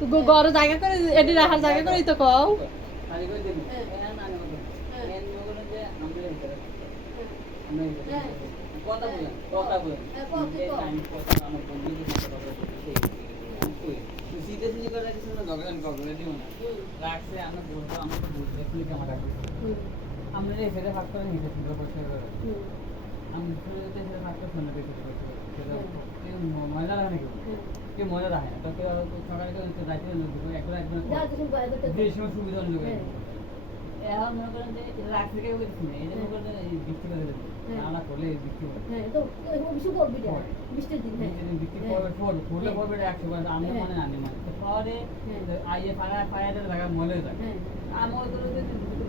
তো গড় জায়গা করে এটি রাখার জায়গা করেই তো কও। আমি কথা আমার আমরা আমার আমরা ভাগ করে নিতে ছিল পরিষ্কার করে আমি শুনে যেতে সেটা ভাগ করে কেউ ময়লা রাখে কেউ ময়লা রাখে না তো কেউ সকালে কেউ রাতে একবার একবার যে সময় সুবিধা লোক এখন মনে করেন যে রাখতে কেউ কিছু নেই এই মনে করেন করে দেবে না করলে বৃষ্টি হবে বৃষ্টির দিন হ্যাঁ। বৃষ্টি পড়বে পড়বে পড়লে পড়বে এটা একশো বার আমি হ্যাঁ। মানে আমি মানে তো শহরে হ্যাঁ। আইয়ে পাড়া পাড়াদের জায়গা মলে যায় হ্যাঁ আমার তো যদি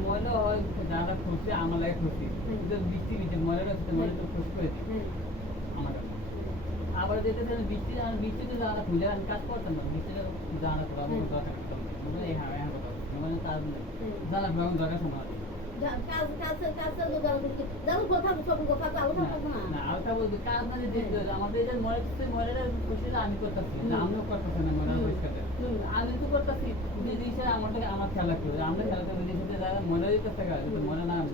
ময়লা হয় যারা খুশি আমার লাগে খুশি। যদি বৃষ্টি দিচ্ছে ময়লাটা হচ্ছে ময়লাটা খুশি করে দিই হ্যাঁ। আমার কাছে। আবার যেতে যেতে বৃষ্টি আমার বৃষ্টিতে আমি কাজ করতাম না। বৃষ্টিতে যারা করা আমার দরকার করতাম এই হ্যাঁ হ্যাঁ কথা মানে তার দরকার শোনা না। মানে দেখতে হবে আমাদের এই যে ময়লা ময়লাটা খুশি আমি করতেছি আমিও করতেছি না করে। তো করতেছি যে জিনিসটা আমার আমার খেয়াল আমরা রাখতে হবে মনে দিতে মনে না আমি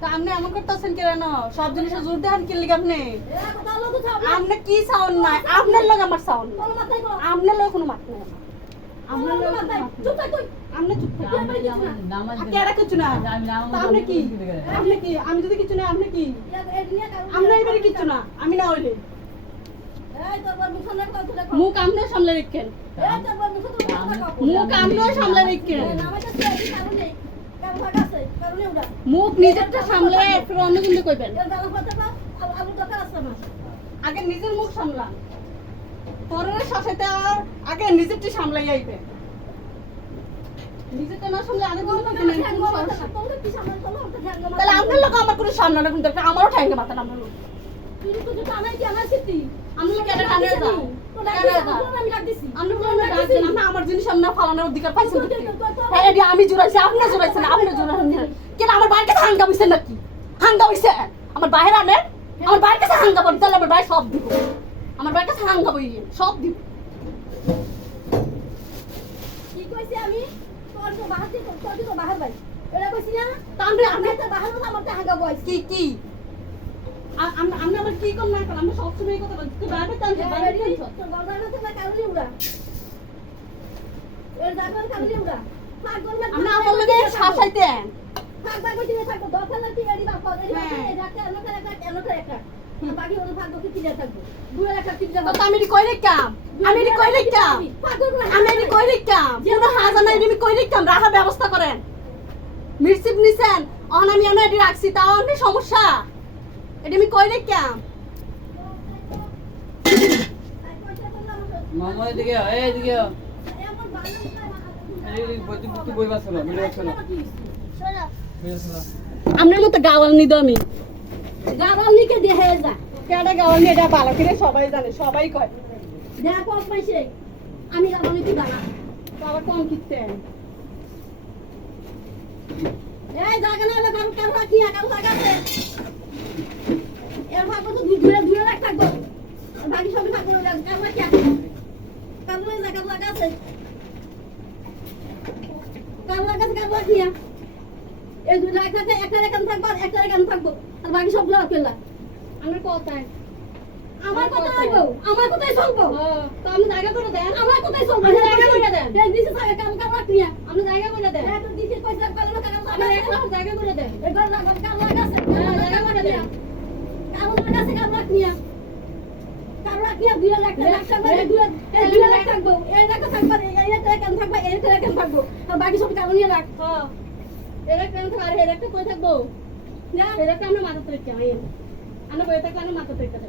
তা আপনি এমন করতেছেন কেন সব জিনিসে জোর দেন কি লিখে আপনি? আপনি কি সাউন্ড নাই? আপনার লোক আমার সাউন্ড আপনার লোক কোনো মাত নাই আপনার লোক কোনো মাত আপনি চুপ থাকুন। নামাজ কিছু না? আমি আপনি কি? আপনি কি? আমি যদি কিছু না আপনি কি? আমরা এবারে কিছু না। আমি না হইলে। মুখ আপনিও সামলে রেখেন। মুখ নিজেরটা সামলে একটু অন্য কিন্তু কইবেন আগে নিজের মুখ পরের আর আগে নিজেরটি সামলাই আইবে। নিজেরটা না সামলে আগে কোনো তাহলে আপনার লোক আমার কোনো সামলানো কিন্তু একটা আমারও ঠাইঙ্গে মাথা আমি কোনো দেন আপনি আমার জিনিস আপনি ফালানোর অধিকার আমি জোড়াইছি আপনি জোড়াইছেন আপনি জোড়াইছেন কেন আমার কাছে হাঙ্গা হইছেন নাকি হাঙ্গা হইছে আমার বাইরে আনেন আমার বাইরের কাছে হাঙ্গা বল তাহলে আমার বাইরে সব দিব আমার বাইরের কাছে হাঙ্গা বই সব দিব কি কইছি আমি? তোর তো বাহার তোর তো বাহার ভাই। এটা কইছি না তা আমি তো বাহার আমার টাকা বয়স কি কি? আ- আমি আমি কি কম না কর আমি সবসময় কথা বলছি। তুই বাইরে টানছিস বাইরে টানছিস? তোর বাবা না তোমার কারণে উড়া। এর জায়গার কারণে উড়া। ফাঁক করলে আমি আমার লগে শাসাইতেন ফাঁক ফাঁক করতে থাকব। দরকার লাগতে এডি বাপ এডি বাপ। রাখতে এমন করে একটা এমন করে একটা বাকি ওর ফাঁক করতে কিনে থাকব। দুই একটা কিনে তো আমি কই রেখাম আমি কই রেখাম ফাঁক করব না আমি কই রেখাম কোনো হাজার নাই আমি কই রেখাম রাখার ব্যবস্থা করেন। মিরসিপ নিছেন? অন আমি অন রাখছি তাও অনেক সমস্যা। এটি আমি কই রেখাম মামা এদিকে এদিকে আপনার মতো গাওয়াল নিদ আমি। গাড়াল নিকে দেহে যা। কেডা গাওয়াল নিয়ে এটা ভালো করে সবাই জানে সবাই কয়। দেখা পাইছে। আমি গাড়াল নিতে দাঁড়া বাবা কম কিনতেন এই জায়গা না হলে কারও কারও রাখি না আছে? এর ভাগ তো দূরে দূরে রাখ থাকব। বাকি সবই থাকব না কারও রাখি আছে কারও জায়গা কারও জায়গা আছে। কারও জায়গা আছে কারও রাখি না এই দুটো একসাথে একটা রেখান থাকব আর একটা রেখান থাকব। আর বাকি সবগুলো ফেললাম আমার কথায় আমার কথা হইব। আমার কথাই চলবো। তো আপনি জায়গা করে দেন। আমার কথাই চলবো। আপনি জায়গা করে দেন। দেখ দিছে থাকে কারও কারও রাখি না জায়গা করে দেন। দিছে জায়গা করে এবার লাগাম হ্যাঁ, জায়গা করে দেন। বাকি সব কারও নিয়ে রাখ এর আমি থাকব, আর এর একটা কই থাকব না এর একটা আমরা মাথা তৈরি আমি আমরা বই থাকলে আমরা মাথা তৈরি থাকব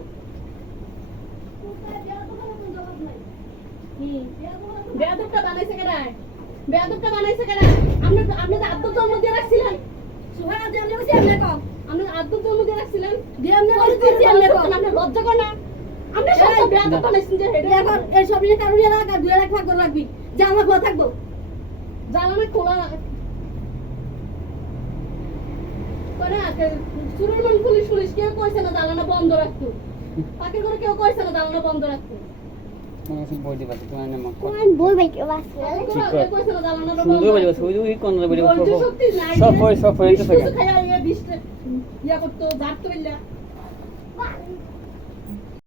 হুম বেয়াদবটা বানাইছে কেডা বেয়াদবটা বানাইছে কেডা আপনি আপনি তো আব্দুল জন্ম দিয়ে রাখছিলেন সুহানা যে আমি বলছি এমনি কম আব্দুল জন্ম দিয়ে লজ্জা করে না। আপনি সব এই, বেয়াদব যে হেডে এখন এই সব নিয়ে কারণ এলাকা দুই লাখ ভাগ করে রাখবি। যা আমরা থাকব। জ্বালানো খোলা। করে আছে সুরেরমান পুলিশ পুলিশ কেউ কইছে না জ্বালানো বন্ধ রাখতো পাখির করে। কেউ কইছে না বন্ধ রাখতো সব সব Bye.